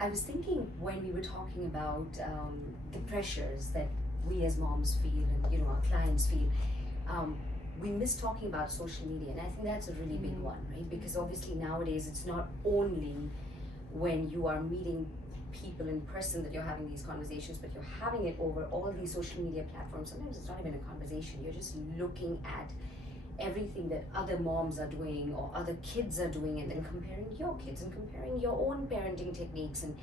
I was thinking when we were talking about the pressures that we as moms feel and our clients feel, we miss talking about social media, and I think that's a really big one, right? Because obviously nowadays it's not only when you are meeting people in person that you're having these conversations, but you're having it over all these social media platforms. Sometimes it's not even a conversation, you're just looking at everything that other moms are doing or other kids are doing, and then comparing your kids and comparing your own parenting techniques and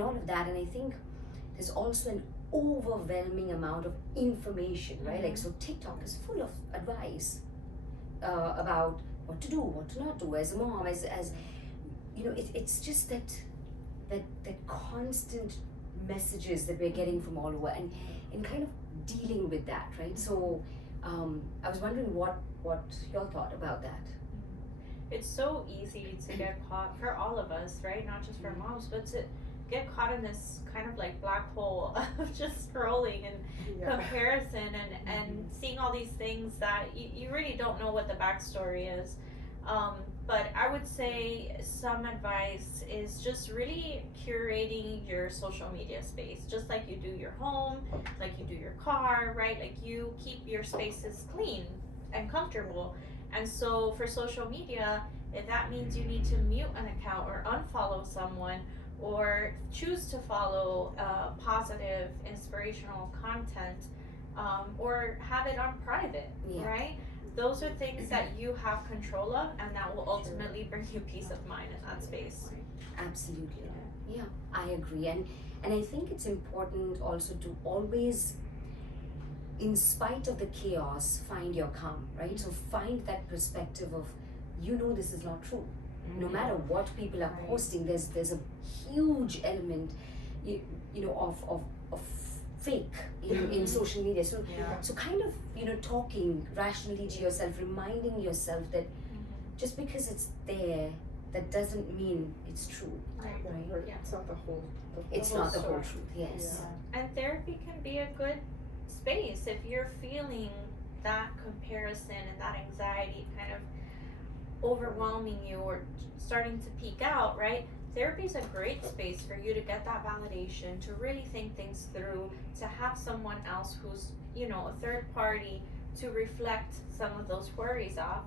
all of that. And I think there's also an overwhelming amount of information, right? Like, so TikTok is full of advice about what to do, what to not do as a mom, as it's just that constant messages that we're getting from all over, and kind of dealing with that, right? So I was wondering what your thought about that. It's so easy to get caught, for all of us, right? Not just for moms, but to get caught in this kind of like black hole of just scrolling and comparison and seeing all these things that you really don't know what the backstory is. But I would say some advice is just really curating your social media space, just like you do your home, like you do your car, right? Like you keep your spaces clean and comfortable. And so for social media, if that means you need to mute an account or unfollow someone or choose to follow positive, inspirational content, or have it on private, right? Those are things that you have control of, and that will ultimately bring you peace of mind in that space. Absolutely. Yeah, I agree. And I think it's important also to always, in spite of the chaos, find your calm, right? So find that perspective of, this is not true. No matter what people are posting, there's a huge element, of fake in social media. So kind of talking rationally to yourself, reminding yourself that just because it's there, that doesn't mean it's true, right? It's not the whole. It's not the whole truth. Yes. And therapy can be a good space if you're feeling that comparison and that anxiety kind of overwhelming you or starting to peak out, right? Therapy is a great space for you to get that validation, to really think things through, to have someone else who's, a third party to reflect some of those worries off.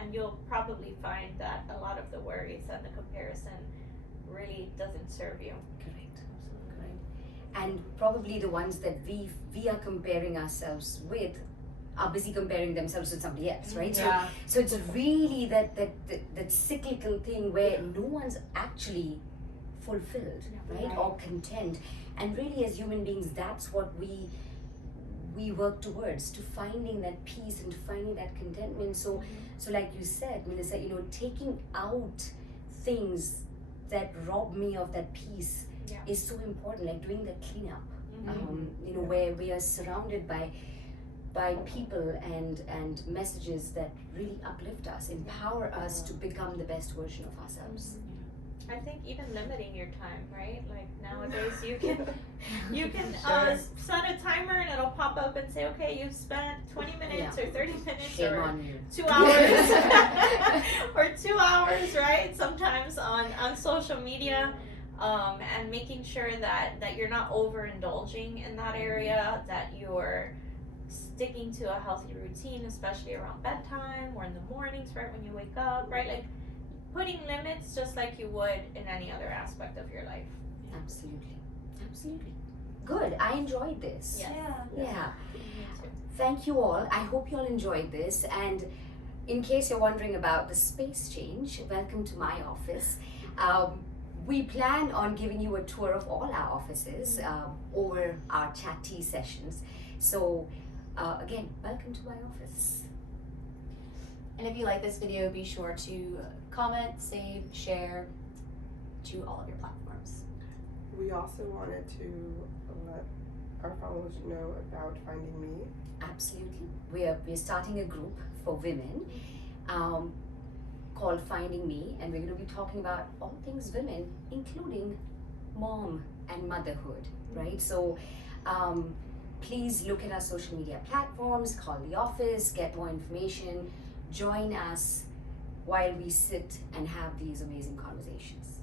And you'll probably find that a lot of the worries and the comparison really doesn't serve you. Correct. And probably the ones that we are comparing ourselves with are busy comparing themselves with somebody else, right? So it's really that cyclical thing where no one's actually fulfilled, right? Or content. And really, as human beings, that's what we work towards, to finding that peace and to finding that contentment. So like you said, Melissa, taking out things that rob me of that peace is so important, like doing the cleanup, where we are surrounded by people and messages that really uplift us, empower us to become the best version of ourselves. I think even limiting your time, right? Like nowadays you can set a timer and it'll pop up and say, okay, you've spent 20 minutes or 30 minutes Shame or on you. 2 hours or 2 hours, right? Sometimes on social media. And making sure that you're not overindulging in that area, that you're sticking to a healthy routine, especially around bedtime or in the mornings, right when you wake up, right? Like putting limits just like you would in any other aspect of your life. Absolutely. Good. I enjoyed this. Yeah. Thank you all. I hope you all enjoyed this. And in case you're wondering about the space change, welcome to my office. We plan on giving you a tour of all our offices over our chat tea sessions. So again, welcome to my office. And if you like this video, be sure to comment, save, share to all of your platforms. We also wanted to let our followers know about Finding Me. Absolutely. We're starting a group for women called Finding Me, and we're going to be talking about all things women, including mom and motherhood, right? So please look at our social media platforms, call the office, get more information, join us while we sit and have these amazing conversations.